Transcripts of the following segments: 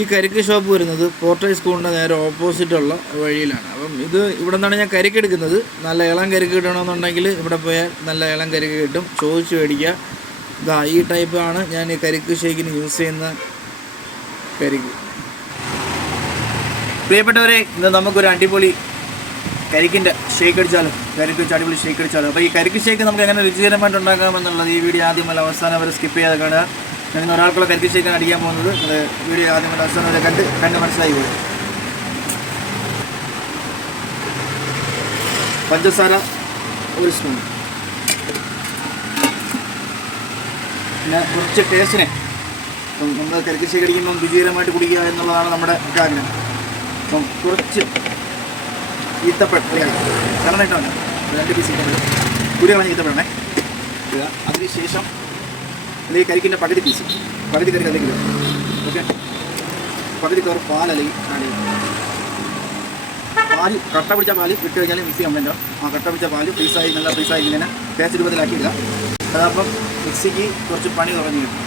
ഈ കരിക്ക് ഷോപ്പ് വരുന്നത് പോർട്ടൽ സ്കൂളിൻ്റെ നേരെ ഓപ്പോസിറ്റുള്ള വഴിയിലാണ്. അപ്പം ഇത് ഇവിടെ നിന്നാണ് ഞാൻ കരിക്ക് എടുക്കുന്നത്. നല്ല ഇളം കരിക്ക് കിട്ടണമെന്നുണ്ടെങ്കിൽ ഇവിടെ പോയാൽ നല്ല ഇളം കരിക്ക് കിട്ടും. ചോദിച്ച് മേടിക്കുക. ഇതാ ഈ ടൈപ്പാണ് ഞാൻ ഈ കരിക്ക് ഷേക്കിന് യൂസ് ചെയ്യുന്ന കരിക്ക്. പ്രിയപ്പെട്ടവരെ, ഇന്ന് നമുക്കൊരു അടിപൊളി കരിക്കിൻ്റെ ഷേക്ക് അടിച്ചാലും, കരിക്ക് വെച്ച് അടിപൊളി ഷേക്ക് അടിച്ചാലും. അപ്പോൾ ഈ കരിക്ക് ഷേക്ക് നമുക്ക് എങ്ങനെ രുചികരമായിട്ട് ഉണ്ടാക്കാമെന്നുള്ളത് ഈ വീഡിയോ ആദ്യം മുതൽ അവസാനം വരെ സ്കിപ്പ് ചെയ്യാതെ കാണുക. ഞാൻ ഒരാൾക്കുള്ള കരിക്ക് ഷേക്കാണ് അടിക്കാൻ പോകുന്നത്. അത് വീഡിയോ ആദ്യം മുതൽ അവസാനം വരെ കണ്ട് മനസ്സിലായി പോകും. പഞ്ചസാര 1 സ്പൂൺ, പിന്നെ കുറച്ച് ടേസ്റ്റിനെ. അപ്പം നമ്മൾ കരിക്ക് ഷേക്ക് അടിക്കുമ്പം രുചികരമായിട്ട് കുടിക്കുക എന്നുള്ളതാണ് നമ്മുടെ ആഗ്രഹം. അപ്പം കുറച്ച് ഈത്തപ്പഴം കറണ്ടായിട്ടുണ്ട്, 2 പീസ് കുരി കളഞ്ഞ് ഈത്തപ്പഴമേ ഇടുക. അതിനുശേഷം അല്ലെങ്കിൽ കരിക്കിൻ്റെ പകുതി കരിക്ക് അതിലേക്ക് ഇടുക. ഓക്കെ, പകുതി കവർ പാലല്ലെങ്കിൽ ആഡ് ചെയ്യും. പാല് കട്ട പിടിച്ച പാല് ഇട്ട് കഴിഞ്ഞാൽ മിക്സി കംപ്ലൈൻ്റ് ആവും. ആ കട്ട പിടിച്ച പാല് പീസായി നല്ല പീസായി ഇങ്ങനെ പേസ്റ്റ് രൂപത്തിലാക്കി ഇടുക. അതപ്പം മിക്സിക്ക് കുറച്ച് പണി കുറഞ്ഞ് കിട്ടും.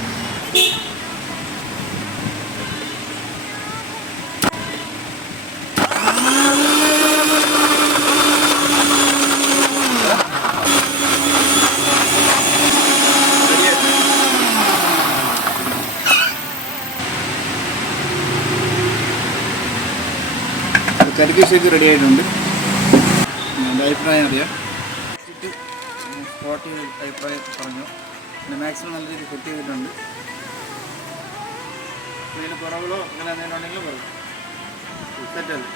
കരിക്ക് ഷേക്ക് റെഡി ആയിട്ടുണ്ട്. എൻ്റെ അഭിപ്രായം അറിയാം. സ്പോട്ട് ചെയ്ത് അഭിപ്രായം പറഞ്ഞു. പിന്നെ മാക്സിമം നല്ല രീതിയിൽ സെറ്റ് ചെയ്തിട്ടുണ്ട്. ഇതിന് കുറവുകളോ അങ്ങനെ എന്തെങ്കിലും ഉണ്ടെങ്കിലും പറയും. സെറ്റല്ലേ?